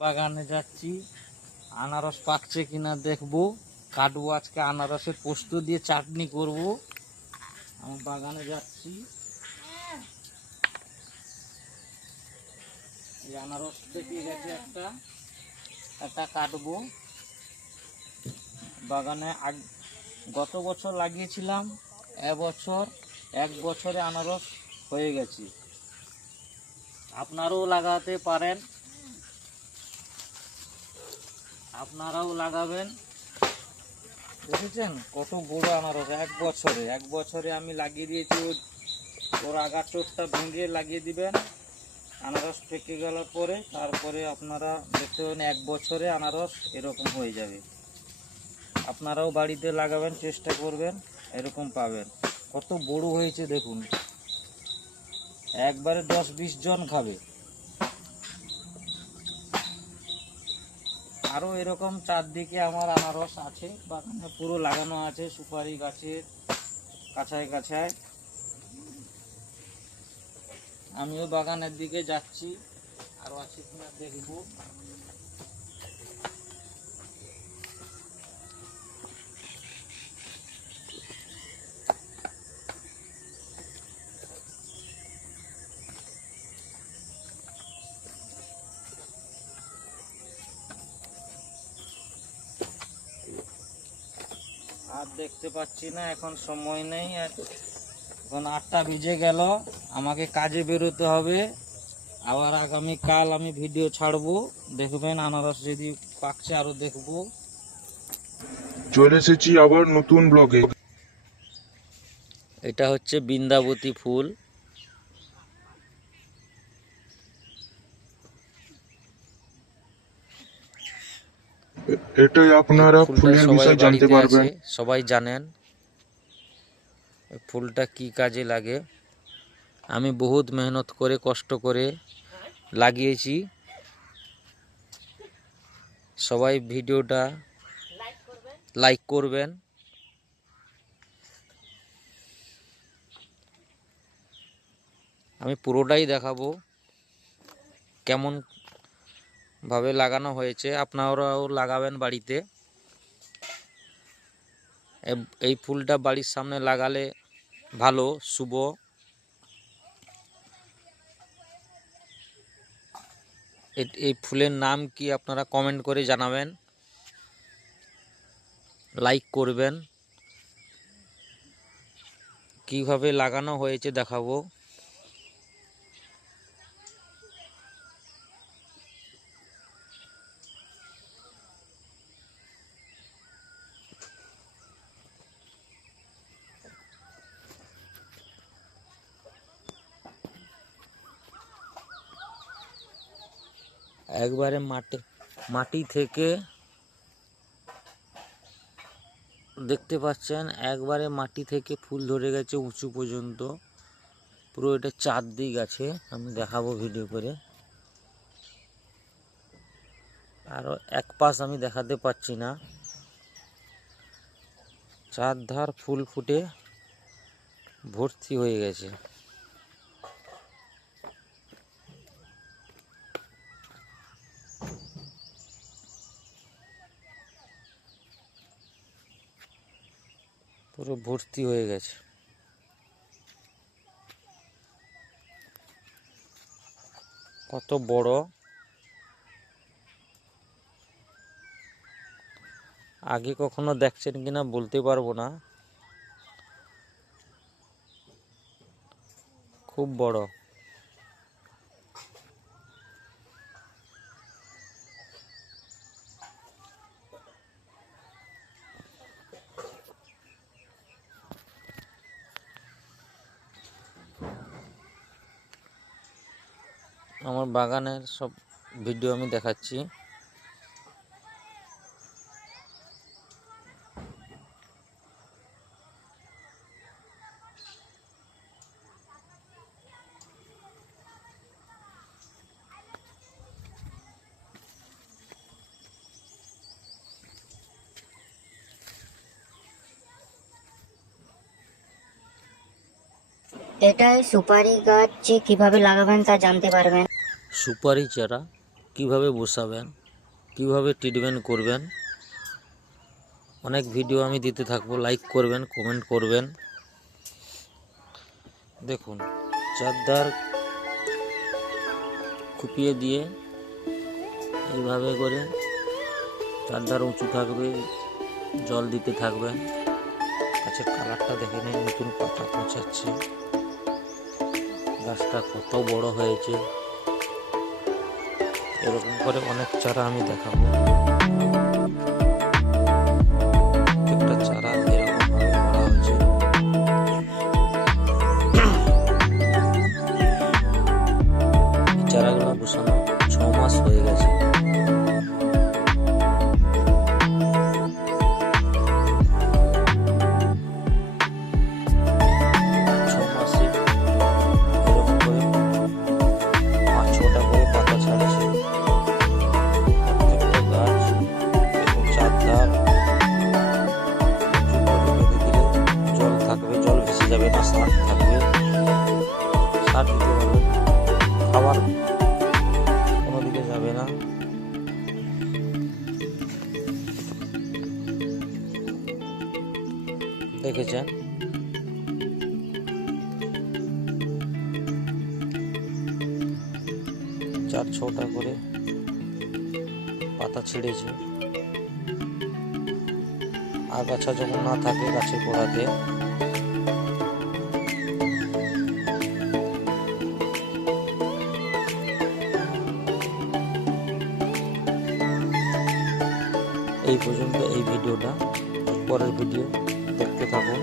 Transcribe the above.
বাগানে যাচ্ছি, আনারস পাকছে কিনা দেখবো, কাটবো। আজকে আনারসের পোস্ত দিয়ে চাটনি করব। আমার বাগানে যাচ্ছি, এই আনারস পেকে গেছে, একটা কাটবো। বাগানে গত বছর লাগিয়েছিলাম, এবছর 1 বছরে আনারস হয়ে গেছে। আপনারাও লাগাতে পারেন, আপনারাও লাগাবেন। দেখেছেন কত বড় আনারস, 1 বছরে আমি লাগিয়ে দিয়েছি। ওর আগার চোটটা ভেঙে লাগিয়ে দিবেন। আনারস পেকে গেলার পরে তারপরে আপনারা দেখতে পাবেন 1 বছরে আনারস এরকম হয়ে যাবে। আপনারাও বাড়িতে লাগাবেন, চেষ্টা করবেন, এরকম পাবেন। কত বড় হয়েছে দেখুন, একবারে 10-20 জন খাবে। আরও এরকম চারদিকে আমার আনারস আছে, বাগানে পুরো লাগানো আছে, সুপারি গাছের কাছায় কাছায়। আমিও বাগানের দিকে যাচ্ছি, আরও আছে কিনা দেখবো। আর দেখতে পাচ্ছি না, এখন সময় নেই। এখন 8টা বেজে গেল, আমাকে কাজে বেরোতে হবে। আবার আগামীকাল আমি ভিডিও ছাড়বো, দেখবেন আনারস যদি পাকছে আরো দেখবো। চলে এসেছি আবার নতুন ব্লগে। এটা হচ্ছে বৃন্দাবতী ফুল। এটাই আপনারা ফুলের বিষয় জানতে পারবেন। সবাই জানেন এই ফুলটা কি কাজে লাগে। আমি বহুত মেহনত করে কষ্ট করে লাগিয়েছি। সবাই ভিডিওটা লাইক করবেন। আমি পুরোটাই দেখাবো কেমন ভাবে লাগানো হয়েছে, আপনারাও লাগাবেন বাড়িতে। এই ফুলটা বাড়ির সামনে লাগালে ভালো, শুভ। এই ফুলের নাম কি আপনারা কমেন্ট করে জানাবেন, লাইক করবেন। কিভাবে লাগানো হয়েছে দেখাবো। একবারে মাটি থেকে দেখতে পাচ্ছেন, একবারে মাটি থেকে ফুল ধরে গেছে উঁচু পর্যন্ত। পুরো এটা চারদিক আছে, আমি দেখাবো ভিডিও করে। আরো এক পাশ আমি দেখাতে পাচ্ছি না। চারধার ফুল ফুটে ভর্তি হয়ে গেছে। পুরো ভর্তি হয়ে গেছে। কত বড়, আগে কখনো দেখছেন কিনা বলতে পারবো না, খুব বড়। আমার বাগানের সব ভিডিও আমি দেখাচ্ছি। এটাই সুপারি গাছ যে কিভাবে লাগাবেন তা জানতে পারবেন। সুপারি চারা কিভাবে বসাবেন, কিভাবে ট্রিটমেন্ট করবেন, অনেক ভিডিও আমি দিতে থাকবো। লাইক করবেন, কমেন্ট করবেন। দেখুন, চারধার খুপিয়ে দিয়ে এইভাবে করে চারধার উঁচু থাকবে, জল দিতে থাকবেন। গাছের কালারটা দেখে নিন, নতুন পাতা পৌঁছাচ্ছে, গাছটা কত বড় হয়েছে। এরকম করে অনেক চারা আমি দেখাবো। একটা চারা এরকম ভাবে করা হয়েছে। এই চারাগুলো বসানো 6 মাস হয়ে গেছে। যাবে না, সার থাকবে, সার দিতে পারবেন, খাবার কোনো দিকে যাবে না। দেখেছেন, চার ছটা করে পাতা ছেড়েছে। আগাছা যখন না থাকে গাছের গোড়াতে, এই পর্যন্ত এই ভিডিওটা। পরের ভিডিও দেখতে থাকুন।